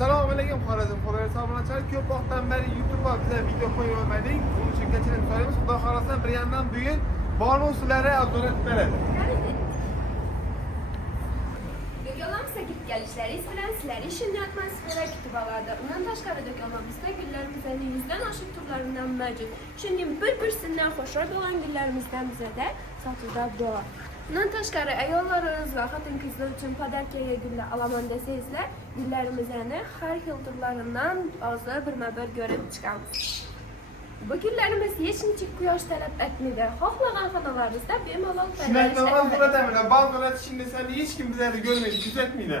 Assalomu alaykum Xorazm. Xorazmchilar ko'p vaqtdan beri YouTube'ga bize video qo'yolmadik. Buning uchun kechirim so'raymiz. Xudo xolasa bir yandan bugun bonuslari adolat beradi. Do'konimizga kirib kelishlaringiz bilan sizlar ishini atmosfera kutib oladi. Undan tashqari do'konimizda gullarimizning 100dan oshiq turlaridan mavjud. Shuningdek bir-birsidan xo'shroq bo'lgan gullarimizdan bizada sotuvda bor. Bundan tashqari ayollarimiz va xotin-qizlar uchun podarkaga gullar olaman desangizlar, gullarimizni har xil turlaridan hozir birma-bir ko'rib chiqamiz. Bu gullarimiz hech qancha quyosh talab etmaydi. Xohlagan xonalaringizda bemalol Shundan bo'ladi. Bazılar şimdi seni hiç kim bizleri görmedi, kuzatmaydi.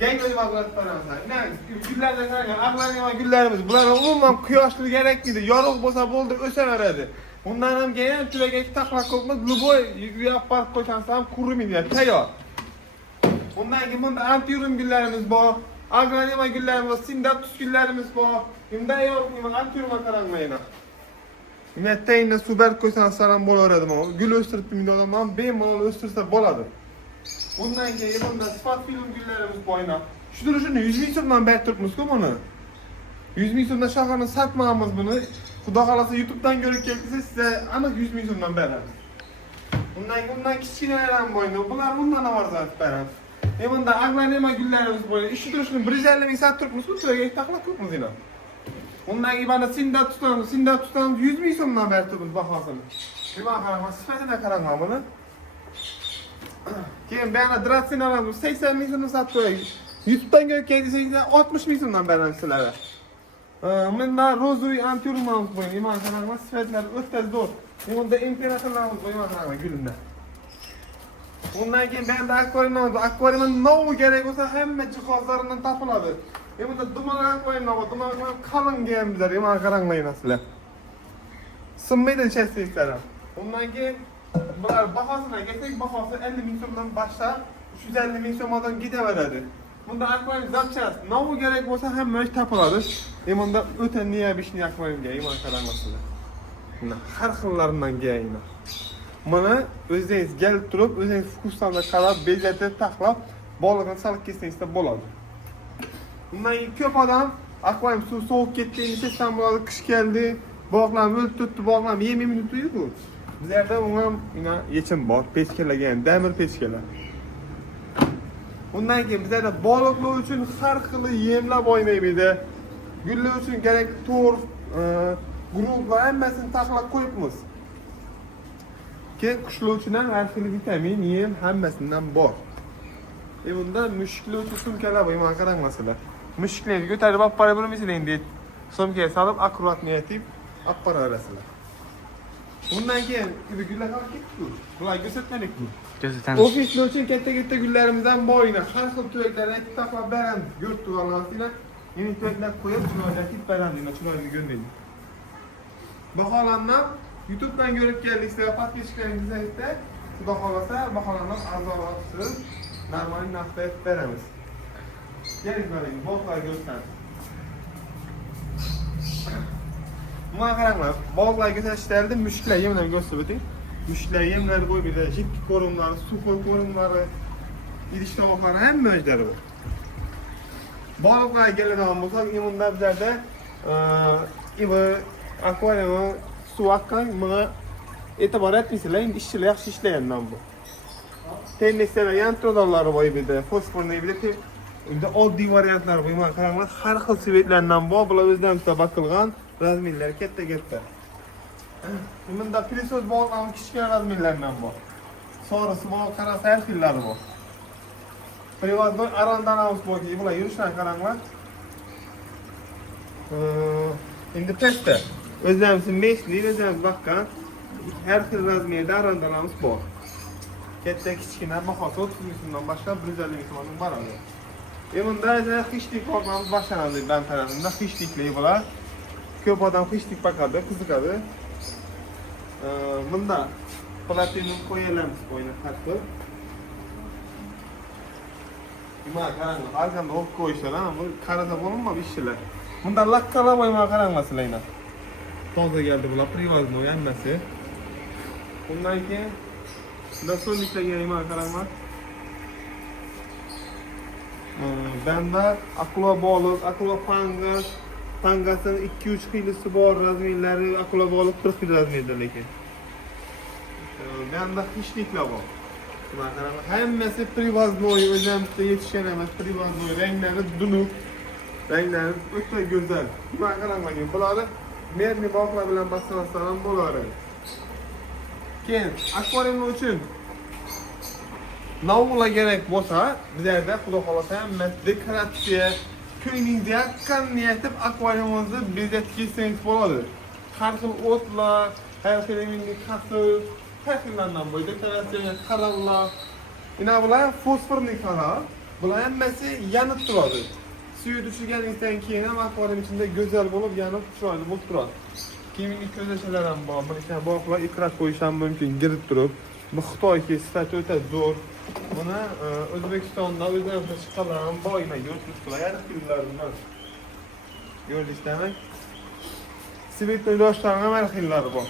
Gel gözüm azlat paramsa. İnan güllerden kargan, aklarına güllerimiz. Bunlar umuman quyoshli gerekmeydi. Yorug' bo'lsa bo'ldi, o'saveradi. Bundan ham keyin turaga ikki taqla qo'yib, luboy yuyib park qo'ysangiz ham qurimaydi, tayyor. Bundan keyin bunda antiurum gullarimiz bor. Agronema gullarimiz bor, sindatus gullarimiz bor. Bunda yo'q, antiurumga qaranglayna. Metteyne super qo'ysangiz ham bo'laveradi. Gul o'stiribdi odam ham bemalol o'stirsa bo'ladi. Bundan keyin bunda sifat film gullarimiz boyna. Shuni 100 ming so'mdan beri turibmiz-ku buni. 100 ming so'mdan shaharni satmaymiz buni. Xudo xolasa YouTube'dan ko'rib kelsa size aniq 100 ming so'mdan beramiz. Bundan kichkinalar ham boyna. Bular bundan ham arzon beramiz. Bunda agronema gullarimiz boyna. Ishi turishni 150 ming sat turibmiz-ku, turaga taqla qo'yibmiz ina. Bundan keyin bana sindatusdan 100 ming so'mdan beri turibmiz bahosini. Nima qarang, sifatini qarang buni. Keyin bana dratsinalarimiz 80 ming so'mdan sat qo'yamiz. YouTube'dan ko'rib kelsangizlar 60 ming so'mdan beramiz sizlarga. Bunda rozuy antiurumlarimiz bor. Nima qarang, sifatlar o'ta zo'r. Bunda imperatorlarimiz bor, nima qarang gulunda. Bundan keyin benda akvariumning novi kerak bo'lsa hamma jihozlaridan topiladi. Bunda dumanlar akvariumlar bor, dumanlar qalin kelganlar, nima qaranglayman sizlar. Sinmaydi chastiklar. Bundan keyin bular bahosini kelsak, bahosi 50 ming so'mdan boshlab 350 ming so'mdan ketaveradi. Bunda akvarium zapchast, novi kerak bo'lsa hamma ish topiladi. Bunda o'ta niyabishni akvariumga, nima qaranglasizlar. Bunda har xillaridan kelgan. Buni o'zingiz kelib turib, o'zingiz fokuslarga qarab, bezatib, taxlab, bog'liqni solib ketsangizda bo'ladi. Bundan ko'p odam akvarium suv sovuq ketdi, nechasidan bo'ladi, qish keldi, bog'larni o'lib turibdi, bog'larni yem turibdi-ku. Bizlarda unga yechim bor, pechkalarga, damir pechkalar. Bundan keyin bizlarda bog'liqlar uchun har xil yemlar o'ynaydi. Gullar uchun kerak to'r, guruhlar hammasini taxlab qo'yibmiz. Keyin qushlar uchun ham har xil vitamin, yem hammasidan bor. Bunda mushuklar uchun sumkalar bor, mana qaranglar. Mushuklarni ko'tarib olib bora bilmaysizlar endi. Sumkaga solib, akkuratni yetib olib boraverasizlar. Bundan keyin gullar ham ketdi-ku. Bular ko'rsatmadik-ku. Ko'rsatamiz. Ofislar uchun katta gullarimiz ham bor edi. Har xil turaklarni ikkita taqlab beramiz. Yo'rtib olasizlar. Yeni turaklar qo'yib, chiroyli beramiz, chiroyli ko'rinadi. Baholanib YouTube'dan görüp geldiyse podpishkalarimizni aytdi. Xudo xolasa baholanib arzonroq qilib normal narxda beramiz. Keling qarang, bog'lar ko'rsatamiz. Mana qaranglar, bog'lar ko'rsatishdlarda mushuklar yemlarini ko'rsatib o'ting. Mushuklar yemlari qo'yib beradi, jipki ko'rimlari, suv ko'rimlari, idish tovoqlari hamma o'zlari bor. Bog'larga keladigan bo'lsak, bunda bizlarda akvarium suv aqqan, buna e'tibor etmaysizlar, endi ishchilar yaxshi ishlagandan bu. Tennislar, yantrodorlari bor edi, fosforni edi, endi oddiy variantlar bor. Mana qaranglar, har xil svetlardan bor, bular o'zidan bakilgan, razmerlari katta. Bunda pilisoz bog'lar kichkina razmerlardan bor. Sorisi bor, qarasa har xillari bor. Privatnoy arandanamiz bor, bular yurishdan qaranglar. Endi testa o'zimizning meshlik, o'zimiz bakkan har xil razmerda arandalarimiz bor. Katta kichkina bahosi 30 ming so'mdan boshlab 150 ming so'mdan boradi. Bunda xishlik programmamiz boshlanadi dan tarafida. Xishliklar bular. Ko'p odam xishlik bakadi, qiziqadi. Bunda platinum qo'yilamiz qo'yni hatto. Nima qarang, har qanday o'q qo'yishlar, bu qarasa bo'lmaydi ishchilar. Bunda lakkalar qo'yma qaranglar. Toza geldi bular, privaznoy hammasi. Bundan keyin dasonliklarga nima qaranglar. Bende akula balık, akula pangas, pangasın 2-3 xilisi bor, razmerleri, akula balık 40 xil razmerda lekin. Bende hişlikler var. Hemmesi privaznoy, özlemizde yetişen emas, privaznoy, renkleri dunuk, renkleri öte güzel. Buna qaranglar, buları merni balıklar bilan basalasalam bo'lar. Keyin akvaryum uchun navla gerek bo'lsa, bizlarda xudo xolasa hamma dekoratsiya, ko'nglingizni yaqqan niyatib akvaryumingizni bezatsangiz bo'ladi. Har xil o'tlar, har xil milliy qasr, har xillardan bor dekoratsiyaga qaranglar. Ina bular fosforli qarar. Bular hammasi yanib turadi. Suv tushganingizdan keyin ham akvaryum ichida go'zal bo'lib, yanib chiroyli bo'lib turadi. Keyingi ko'zashalar ham bor. Buni ham boqlar ikra qo'yish ham mumkin, girib turib. Bu Xitoyga sifati o'ta zo'r. Buni O'zbekistonda o'zimizda chiqqanlar ham bor, ina yo'qlar, xillardan. Ko'rdingizmi? Sibetni yoshlar ham har xillari bor.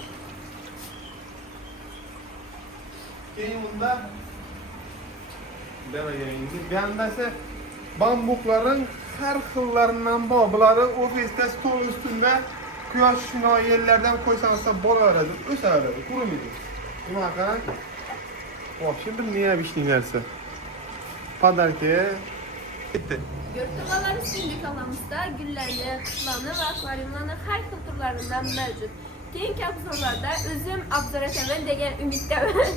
Keyin bunda bandasi bambuklarin har xillaridan bor. Bularni ofisda stol ustida quyosh shinoy yerlardan qo'ysangiz bo'laveradi, o'saveradi, qurimaydi. Nima qarang? Вообще bir neobishning narsa. Podarka bitti. Yurtdoshlar üstündeki alanımızda güllerni, kuşlarni ve akvaryumlarni her xil turlaridan mevcut. Keyingi obzorlarda özüm obzor etaman degan umiddaman.